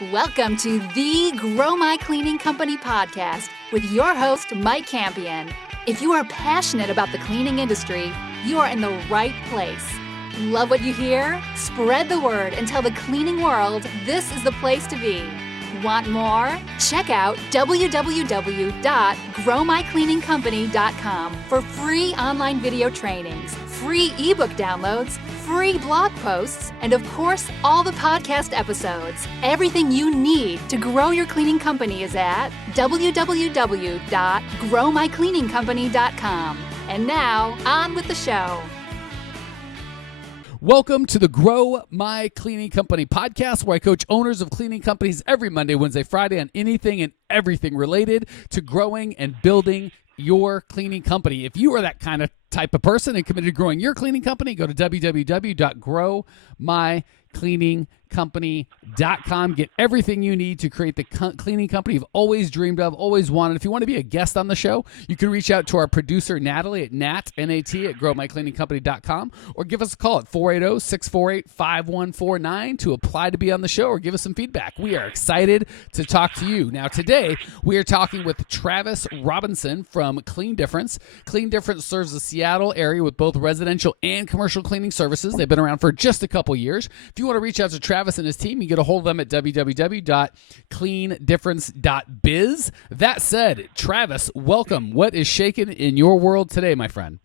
Welcome to the Grow My Cleaning Company podcast with your host, Mike Campion. If you are passionate about the cleaning industry, you are in the right place. Love what you hear? Spread the word and tell the cleaning world this is the place to be. Want more? Check out www.growmycleaningcompany.com for free online video trainings, free ebook downloads, free blog posts, and of course, all the podcast episodes. Everything you need to grow your cleaning company is at www.growmycleaningcompany.com. And now, on with the show. Welcome to the Grow My Cleaning Company podcast, where I coach owners of cleaning companies every Monday, Wednesday, Friday on anything and everything related to growing and building your cleaning company. If you are that kind of type of person and committed to growing your cleaning company, go to www.growmycleaningcompany.com. Get everything you need to create the cleaning company you've always dreamed of, always wanted. If you want to be a guest on the show, you can reach out to our producer, Natalie, at growmycleaningcompany.com, or give us a call at 480-648-5149 to apply to be on the show or give us some feedback. We are excited to talk to you. Now, today, we are talking with Travis Robinson from Clean Difference. Clean Difference serves the Seattle area with both residential and commercial cleaning services. They've been around for just a couple years. If you want to reach out to Travis and his team, you get a hold of them at www.cleandifference.biz. That said, Travis, welcome. What is shaking in your world today, my friend?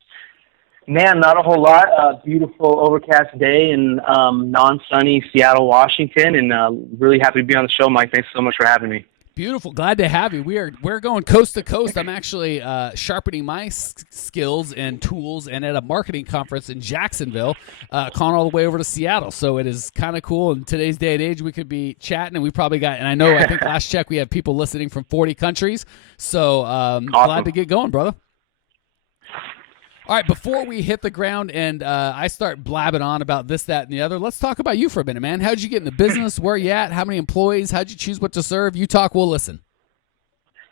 Man, not a whole lot. Beautiful overcast day in non-sunny Seattle, Washington, and really happy to be on the show, Mike. Thanks so much for having me. Beautiful. Glad to have you. We're going coast to coast. I'm actually sharpening my skills and tools and at a marketing conference in Jacksonville, calling all the way over to Seattle. So it is kind of cool. In today's day and age, we could be chatting, and we probably got, and I think last check we have people listening from 40 countries. So awesome. Glad to get going, brother. All right, before we hit the ground and I start blabbing on about this, that, and the other, let's talk about you for a minute, man. How'd you get in the business? Where you at? How many employees? How'd you choose what to serve? You talk, we'll listen.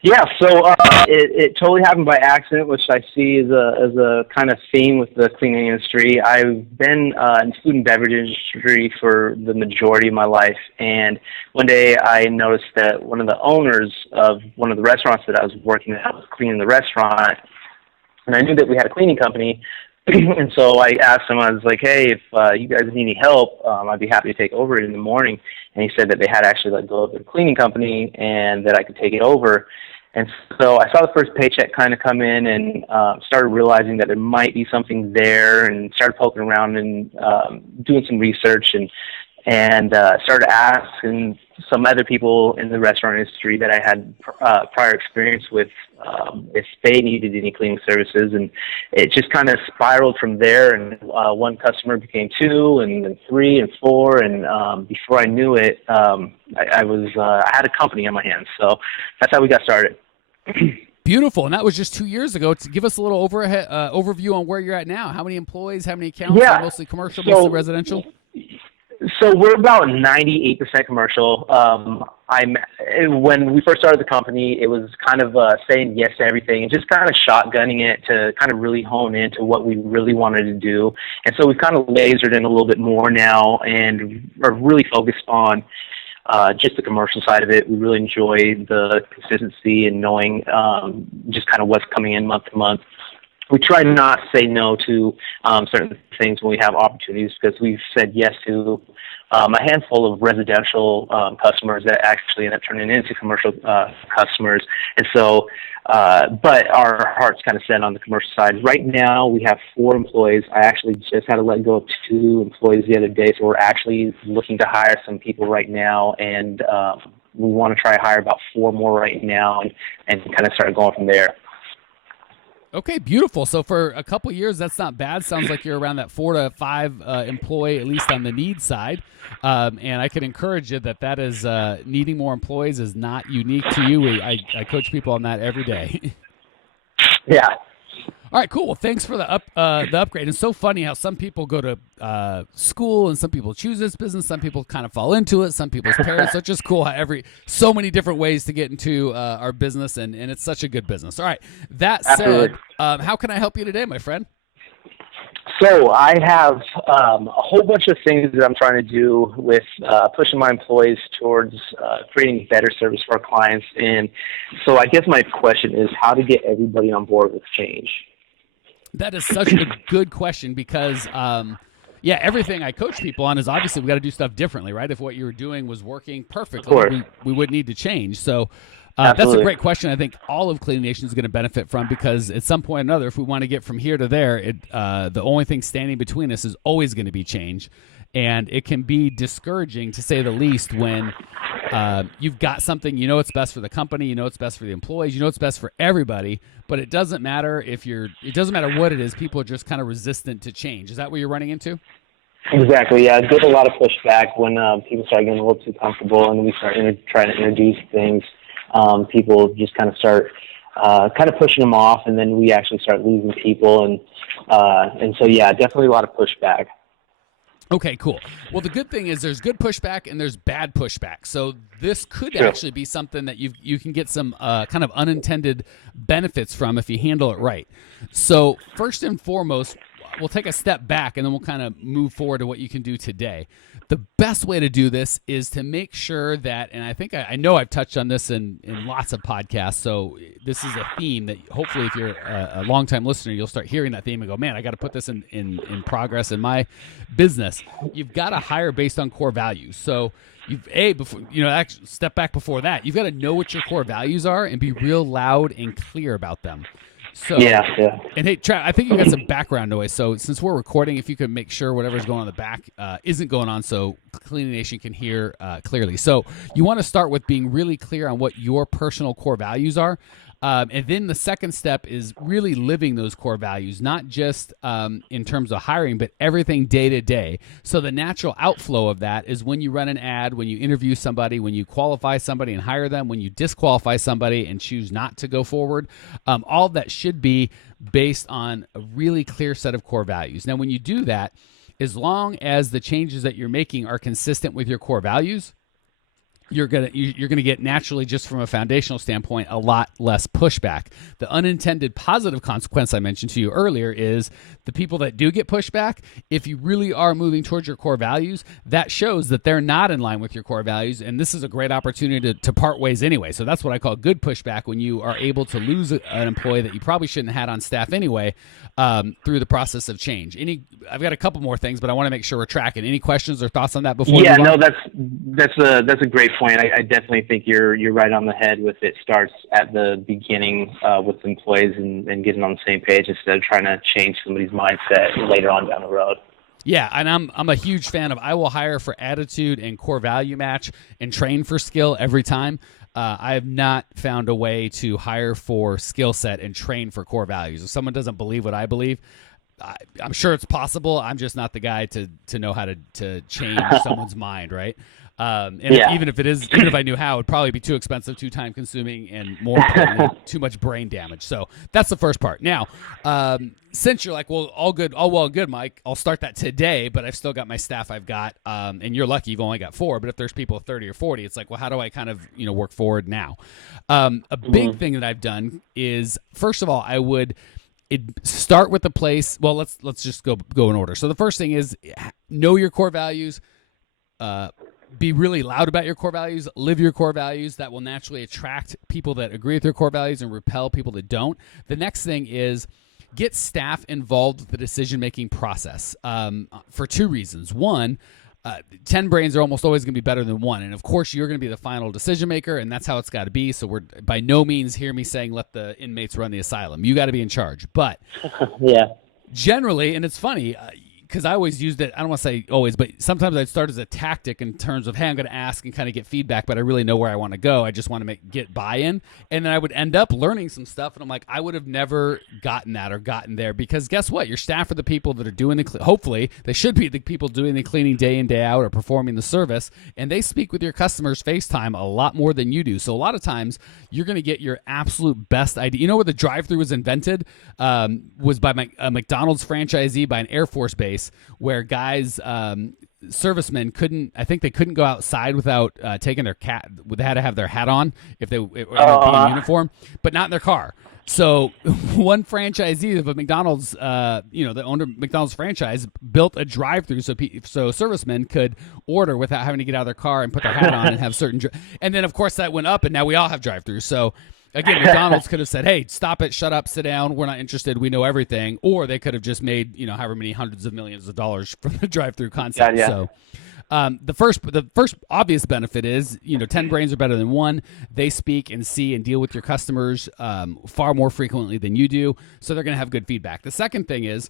Yeah, so it totally happened by accident, which I see as a kind of theme with the cleaning industry. I've been in the food and beverage industry for the majority of my life, and one day I noticed that one of the owners of one of the restaurants that I was working at was cleaning the restaurant. And I knew that we had a cleaning company, and so I asked him, I was like, hey, if you guys need any help, I'd be happy to take over it in the morning. And he said that they had actually let go of the cleaning company and that I could take it over. And so I saw the first paycheck kind of come in and started realizing that there might be something there, and started poking around and doing some research and started asking some other people in the restaurant industry that I had prior experience with if they needed any cleaning services, and it just kind of spiraled from there, and one customer became two, and then three and four, and before I knew it, I had a company on my hands. So that's how we got started. Beautiful. And that was just 2 years ago. To give us a little overview on where you're at now. How many employees, how many accounts? Yeah. Mostly commercial, mostly residential? So we're about 98% commercial. When we first started the company, it was kind of saying yes to everything and just kind of shotgunning it to kind of really hone into what we really wanted to do. And so we've kind of lasered in a little bit more now and are really focused on just the commercial side of it. We really enjoy the consistency and knowing just kind of what's coming in month to month. We try not to say no to certain things when we have opportunities, because we've said yes to a handful of residential customers that actually end up turning into commercial customers. And so, but our heart's kind of set on the commercial side. Right now, we have 4 employees. I actually just had to let go of 2 employees the other day, so we're actually looking to hire some people right now, and we want to try to hire about 4 more right now and kind of start going from there. Okay, beautiful. So for a couple of years, that's not bad. Sounds like you're around that 4 to 5 employee, at least on the need side. And I can encourage you that is needing more employees is not unique to you. I coach people on that every day. Yeah. All right, cool. Well, thanks for the upgrade. It's so funny how some people go to school and some people choose this business. Some people kind of fall into it. Some people's parents. So it's just cool how so many different ways to get into our business, and it's such a good business. All right. That said, how can I help you today, my friend? So I have a whole bunch of things that I'm trying to do with pushing my employees towards creating better service for our clients. And so I guess my question is how to get everybody on board with change. That is such a good question because, everything I coach people on is obviously we got to do stuff differently, right? If what you were doing was working perfectly, we would need to change. So that's a great question. I think all of Cleaning Nation is going to benefit from because at some point or another, if we want to get from here to there, the only thing standing between us is always going to be change. And it can be discouraging, to say the least, when you've got something, you know it's best for the company, you know it's best for the employees, you know it's best for everybody, but it doesn't matter it doesn't matter what it is, people are just kind of resistant to change. Is that what you're running into? Exactly, yeah. I get a lot of pushback when people start getting a little too comfortable and we start trying to introduce things. People just kind of start pushing them off, and then we actually start losing people. And so, yeah, definitely a lot of pushback. Okay, cool. Well, the good thing is there's good pushback and there's bad pushback. So this could actually be something that you can get some kind of unintended benefits from if you handle it right. So first and foremost, we'll take a step back and then we'll kind of move forward to what you can do today. The best way to do this is to make sure that, and I think I know I've touched on this in lots of podcasts, so this is a theme that hopefully if you're a longtime listener, you'll start hearing that theme and go, man, I got to put this in progress in my business. You've got to hire based on core values. So actually step back before that. You've got to know what your core values are and be real loud and clear about them. So, yeah. And hey, I think you got some background noise. So since we're recording, if you could make sure whatever's going on in the back isn't going on so Cleaning Nation can hear clearly. So you want to start with being really clear on what your personal core values are. And then the second step is really living those core values, not just in terms of hiring, but everything day to day. So the natural outflow of that is when you run an ad, when you interview somebody, when you qualify somebody and hire them, when you disqualify somebody and choose not to go forward. All that should be based on a really clear set of core values. Now, when you do that, as long as the changes that you're making are consistent with your core values, you're gonna get naturally, just from a foundational standpoint, a lot less pushback. The unintended positive consequence I mentioned to you earlier is the people that do get pushback, if you really are moving towards your core values, that shows that they're not in line with your core values, and this is a great opportunity to part ways anyway. So that's what I call good pushback, when you are able to lose an employee that you probably shouldn't have had on staff anyway through the process of change. I've got a couple more things, but I want to make sure we're tracking. Any questions or thoughts on that before? Yeah, no, that's a great point. I definitely think you're right on the head with it. Starts at the beginning with employees and getting on the same page instead of trying to change somebody's mindset later on down the road. Yeah, and I'm a huge fan of, I will hire for attitude and core value match and train for skill every time. I have not found a way to hire for skill set and train for core values. If someone doesn't believe what I believe, I'm sure it's possible. I'm just not the guy to know how to change someone's mind, right? Even if I knew how, it'd probably be too expensive, too time consuming, and more importantly, too much brain damage. So that's the first part. Now, since you're like, well, all well and good, Mike, I'll start that today, but I've still got my staff I've got, and you're lucky you've only got 4, but if there's people 30 or 40, it's like, well, how do I kind of, work forward now? A big thing that I've done is, first of all, I would start with the place. Well, let's just go in order. So the first thing is know your core values, be really loud about your core values, live your core values. That will naturally attract people that agree with your core values and repel people that don't. The next thing is get staff involved with the decision-making process for 2 reasons. One, 10 brains are almost always going to be better than 1. And of course, you're going to be the final decision maker, and that's how it's got to be. So we're by no means hear me saying let the inmates run the asylum. You got to be in charge. But yeah, generally, and it's funny, because I always used it, I don't want to say always, but sometimes I'd start as a tactic in terms of, hey, I'm going to ask and kind of get feedback, but I really know where I want to go. I just want to get buy-in. And then I would end up learning some stuff, and I'm like, I would have never gotten that or gotten there, because guess what? Your staff are the people that are doing hopefully, they should be the people doing the cleaning day in, day out, or performing the service, and they speak with your customers FaceTime a lot more than you do. So a lot of times, you're going to get your absolute best idea. You know where the DriveThru was invented? Was by a McDonald's franchisee by an Air Force base, where guys, servicemen couldn't go outside without taking their they had to have their hat on if they were in uniform, but not in their car. So one franchisee of a McDonald's, the owner of McDonald's franchise built a drive-through so servicemen could order without having to get out of their car and put their hat on and have certain. And then, of course, that went up, and now we all have drive-throughs. So, again, McDonald's could have said, hey, stop it, shut up, sit down, we're not interested, we know everything. Or they could have just made, however many hundreds of millions of dollars from the drive-through concept. Yeah. So. The first obvious benefit is, 10 brains are better than one. They speak and see and deal with your customers far more frequently than you do, so they're going to have good feedback. The second thing is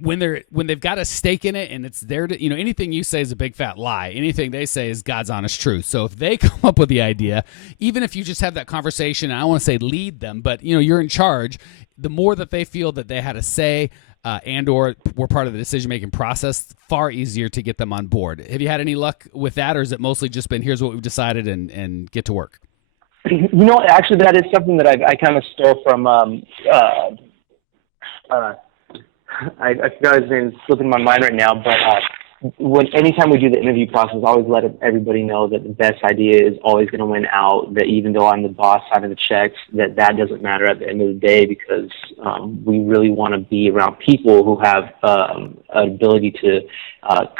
when they've got a stake in it and it's there to, anything you say is a big fat lie. Anything they say is God's honest truth. So if they come up with the idea, even if you just have that conversation, I don't want to say lead them, but you're in charge. The more that they feel that they had a say, and or were part of the decision-making process, far easier to get them on board. Have you had any luck with that, or has it mostly just been, here's what we've decided and get to work? Actually, that is something that I kind of stole from, I forgot his name, it's slipping my mind right now, but anytime we do the interview process, I always let everybody know that the best idea is always going to win out, that even though I'm the boss signing the checks, that doesn't matter at the end of the day, because we really want to be around people who have an ability to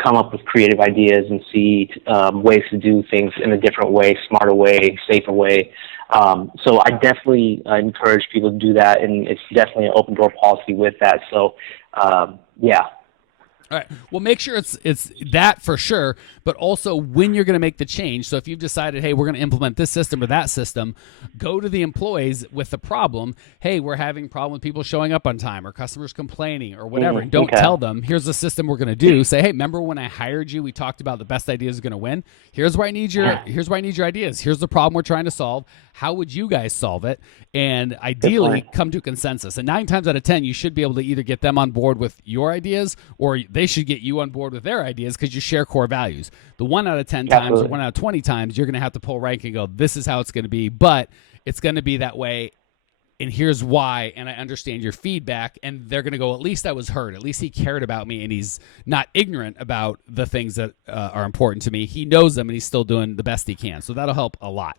come up with creative ideas and see ways to do things in a different way, smarter way, safer way. So I definitely encourage people to do that, and it's definitely an open door policy with that. So, yeah. All right. Well, make sure it's that for sure, but also when you're going to make the change. So if you've decided, hey, we're going to implement this system or that system, go to the employees with the problem. Hey, we're having a problem with people showing up on time or customers complaining or whatever. And don't tell them, here's the system we're going to do. Say, hey, remember when I hired you, we talked about the best ideas are going to win. Here's where I need your ideas. Here's the problem we're trying to solve. How would you guys solve it? And ideally come to a consensus. And 9 times out of 10, you should be able to either get them on board with your ideas or they should get you on board with their ideas because you share core values. The 1 out of 10 times or 1 out of 20 times, you're going to have to pull rank and go, this is how it's going to be, but it's going to be that way. And here's why, and I understand your feedback, and they're going to go, at least I was heard. At least he cared about me, and he's not ignorant about the things that are important to me. He knows them, and he's still doing the best he can. So that'll help a lot.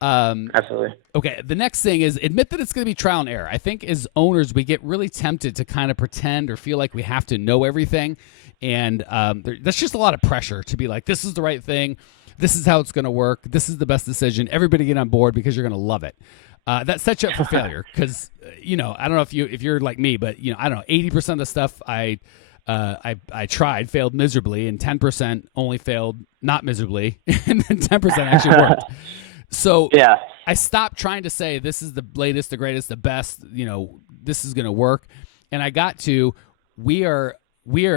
Absolutely. Okay, the next thing is admit that it's going to be trial and error. I think as owners, we get really tempted to kind of pretend or feel like we have to know everything, and that's just a lot of pressure to be like, this is the right thing, this is how it's going to work, this is the best decision, everybody get on board because you're going to love it. That sets you up for failure because, I don't know if you're like me, but, I don't know, 80% of the stuff I tried failed miserably, and 10% only failed not miserably, and then 10% actually worked. So I stopped trying to say this is the latest, the greatest, the best, this is going to work. And I got to, we are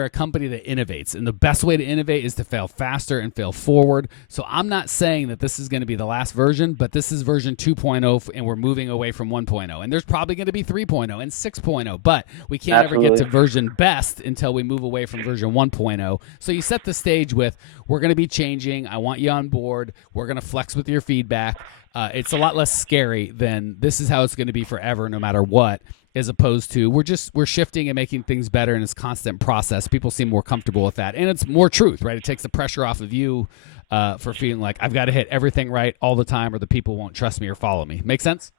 a company that innovates, and the best way to innovate is to fail faster and fail forward. So I'm not saying that this is going to be the last version, but this is version 2.0, and we're moving away from 1.0. And there's probably going to be 3.0 and 6.0, but we can't ever get to version best until we move away from version 1.0. So you set the stage with, we're going to be changing. I want you on board. We're going to flex with your feedback. It's a lot less scary than this is how it's going to be forever, no matter what, as opposed to we're shifting and making things better, and it's a constant process. People seem more comfortable with that, and it's more truth, right? It takes the pressure off of you for feeling like I've got to hit everything right all the time or the people won't trust me or follow me. Make sense?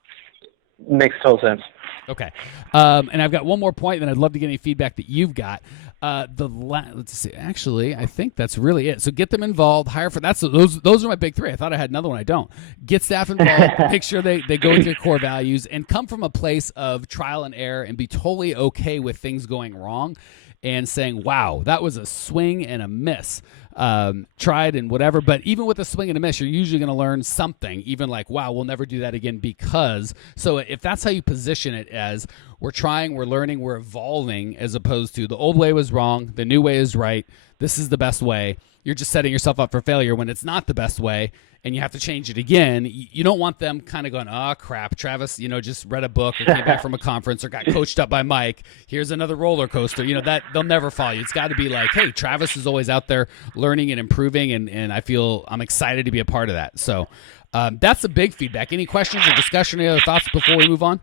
Makes total sense. Okay. And I've got one more point, and I'd love to get any feedback that you've got. Let's see. Actually, I think that's really it. So get them involved. Hire for those are my big 3. I thought I had another one. I don't. Get staff involved. Make sure they go with your core values, and come from a place of trial and error, and be totally okay with things going wrong, and saying, "Wow, that was a swing and a miss." Tried and whatever, but even with a swing and a miss, you're usually going to learn something, even like, wow, we'll never do that again because. So if that's how you position it, as we're trying, we're learning, we're evolving, as opposed to the old way was wrong, the new way is right, this is the best way, you're just setting yourself up for failure when it's not the best way, and you have to change it again. You don't want them kind of going, oh, crap, Travis, just read a book or came back from a conference or got coached up by Mike. Here's another roller coaster. That they'll never follow you. It's got to be like, hey, Travis is always out there learning and improving, and I feel I'm excited to be a part of that. So that's a big feedback. Any questions or discussion, any other thoughts before we move on?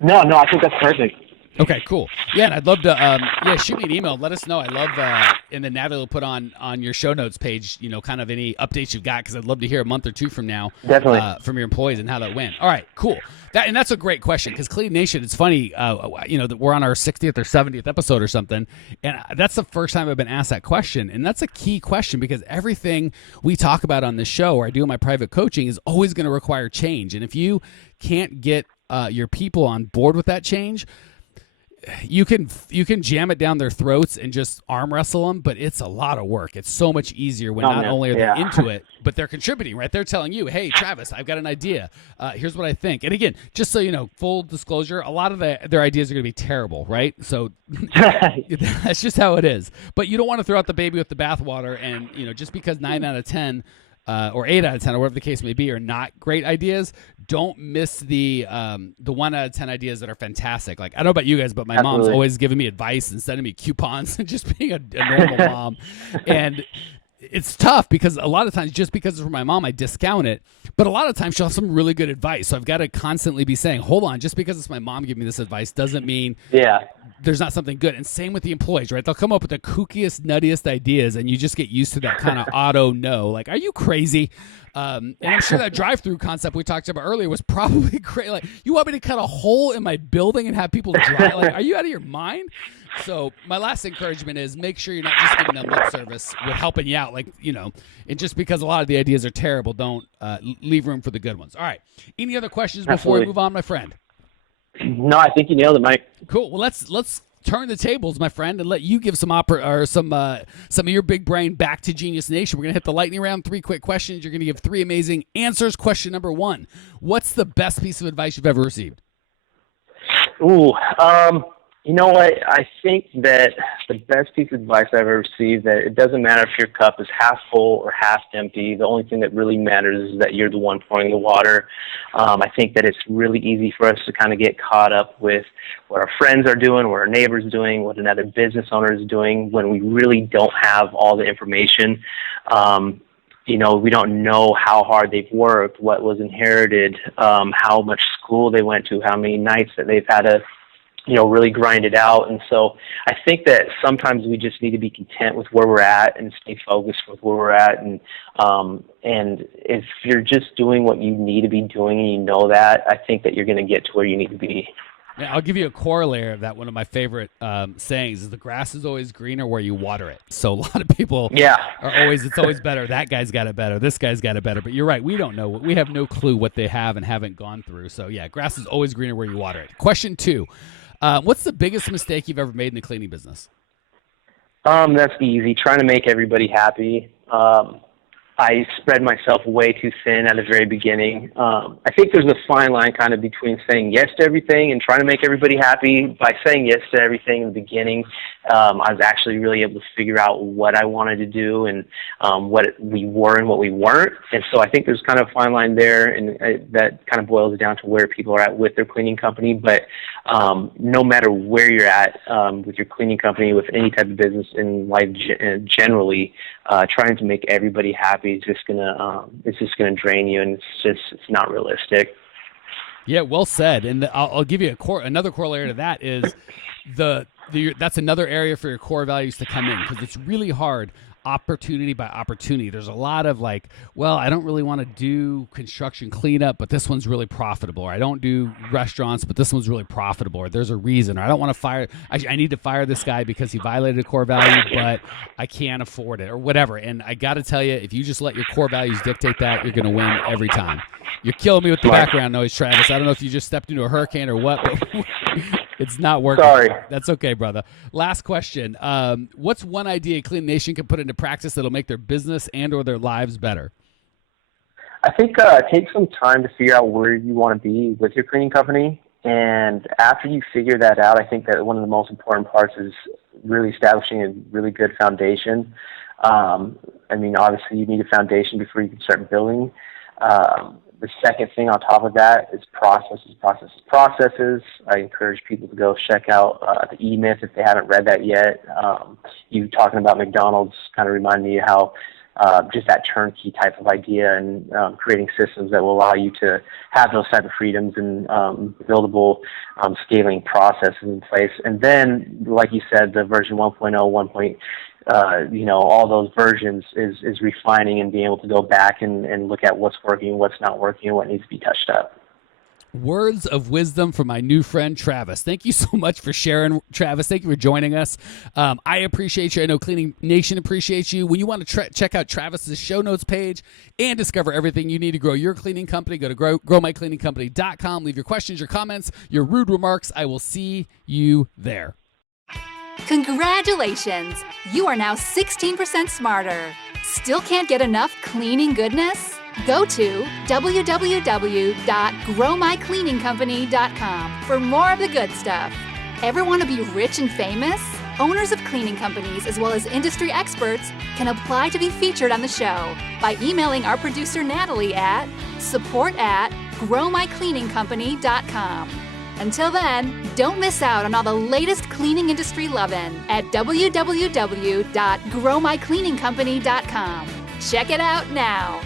No, I think that's perfect. Okay, cool. Yeah, and I'd love to, shoot me an email. Let us know. I love, and then Natalie will put on your show notes page, kind of any updates you've got, because I'd love to hear a month or two from now from your employees and how that went. All right, cool. That's a great question, because Clean Nation, it's funny, that we're on our 60th or 70th episode or something, and that's the first time I've been asked that question, and that's a key question, because everything we talk about on this show, or I do in my private coaching, is always going to require change, and if you can't get your people on board with that change, you can jam it down their throats and just arm wrestle them, but it's a lot of work. It's so much easier when not only are they into it, but they're contributing, right? They're telling you, hey, Travis, I've got an idea. Here's what I think. And again, just so you know, full disclosure, a lot of their ideas are going to be terrible, right? So that's just how it is. But you don't want to throw out the baby with the bathwater, and just because 9 out of 10 or 8 out of 10, or whatever the case may be, are not great ideas, don't miss the 1 out of 10 ideas that are fantastic. Like, I don't know about you guys, but my mom's always giving me advice and sending me coupons and just being a normal mom. And it's tough, because a lot of times, just because it's from my mom, I discount it. But a lot of times she'll have some really good advice. So I've got to constantly be saying, hold on, just because it's my mom giving me this advice doesn't mean there's not something good. And same with the employees, right? They'll come up with the kookiest, nuttiest ideas, and you just get used to that kind of auto no. Like, are you crazy? And I'm sure that DriveThru concept we talked about earlier was probably great. Like, you want me to cut a hole in my building and have people drive? Like, are you out of your mind? So my last encouragement is, make sure you're not just giving them lip service with helping you out. Like, and just because a lot of the ideas are terrible, don't leave room for the good ones. All right. Any other questions before we move on, my friend? No, I think you nailed it, Mike. Cool. Well, let's turn the tables, my friend, and let you give some of your big brain back to Genius Nation. We're gonna hit the lightning round. 3 quick questions. You're gonna give 3 amazing answers. Question number 1: what's the best piece of advice you've ever received? Ooh, you know what? I think that the best piece of advice I've ever received, that it doesn't matter if your cup is half full or half empty. The only thing that really matters is that you're the one pouring the water. I think that it's really easy for us to kind of get caught up with what our friends are doing, what our neighbors are doing, what another business owner is doing, when we really don't have all the information. We don't know how hard they've worked, what was inherited, how much school they went to, how many nights that they've had to really grind it out. And so I think that sometimes we just need to be content with where we're at and stay focused with where we're at. And if you're just doing what you need to be doing and you know that, I think that you're going to get to where you need to be. Yeah, I'll give you a corollary of that. One of my favorite sayings is, the grass is always greener where you water it. So a lot of people it's always better. That guy's got it better. This guy's got it better. But you're right. We don't know. We have no clue what they have and haven't gone through. So yeah, grass is always greener where you water it. Question 2. What's the biggest mistake you've ever made in the cleaning business? That's easy. Trying to make everybody happy. I spread myself way too thin at the very beginning. I think there's a fine line kind of between saying yes to everything and trying to make everybody happy. By saying yes to everything in the beginning, I was actually really able to figure out what I wanted to do and what we were and what we weren't. And so I think there's kind of a fine line there, and that kind of boils down to where people are at with their cleaning company. But no matter where you're at with your cleaning company, with any type of business in life generally, trying to make everybody happy is just gonna drain you, and it's not realistic. Yeah, well said. And I'll give you another corollary to that is that's another area for your core values to come in, because it's really hard opportunity by opportunity. There's a lot of like, well, I don't really want to do construction cleanup, but this one's really profitable. Or I don't do restaurants, but this one's really profitable. Or there's a reason. Or I don't want to fire. I need to fire this guy because he violated a core value, but I can't afford it, or whatever. And I got to tell you, if you just let your core values dictate that, you're going to win every time. You're killing me with the background noise, Travis. I don't know if you just stepped into a hurricane or what, but it's not working. Sorry. That's okay, brother. Last question. What's one idea Clean Nation can put into practice that'll make their business and or their lives better? I think take some time to figure out where you want to be with your cleaning company. And after you figure that out, I think that one of the most important parts is really establishing a really good foundation. Obviously you need a foundation before you can start building. The second thing on top of that is processes. I encourage people to go check out the E-Myth if they haven't read that yet. You talking about McDonald's kind of reminded me how just that turnkey type of idea, and creating systems that will allow you to have those type of freedoms and buildable scaling processes in place. And then, like you said, the version 1.0, 1. All those versions is refining and being able to go back and look at what's working, what's not working, and what needs to be touched up. Words of wisdom from my new friend, Travis. Thank you so much for sharing, Travis. Thank you for joining us. I appreciate you. I know Cleaning Nation appreciates you. When you want to check out Travis's show notes page and discover everything you need to grow your cleaning company, go to growmycleaningcompany.com. Leave your questions, your comments, your rude remarks. I will see you there. Congratulations! You are now 16% smarter. Still can't get enough cleaning goodness? Go to www.growmycleaningcompany.com for more of the good stuff. Ever want to be rich and famous? Owners of cleaning companies, as well as industry experts, can apply to be featured on the show by emailing our producer Natalie at support@growmycleaningcompany.com. Until then, don't miss out on all the latest cleaning industry lovin' at www.growmycleaningcompany.com. Check it out now.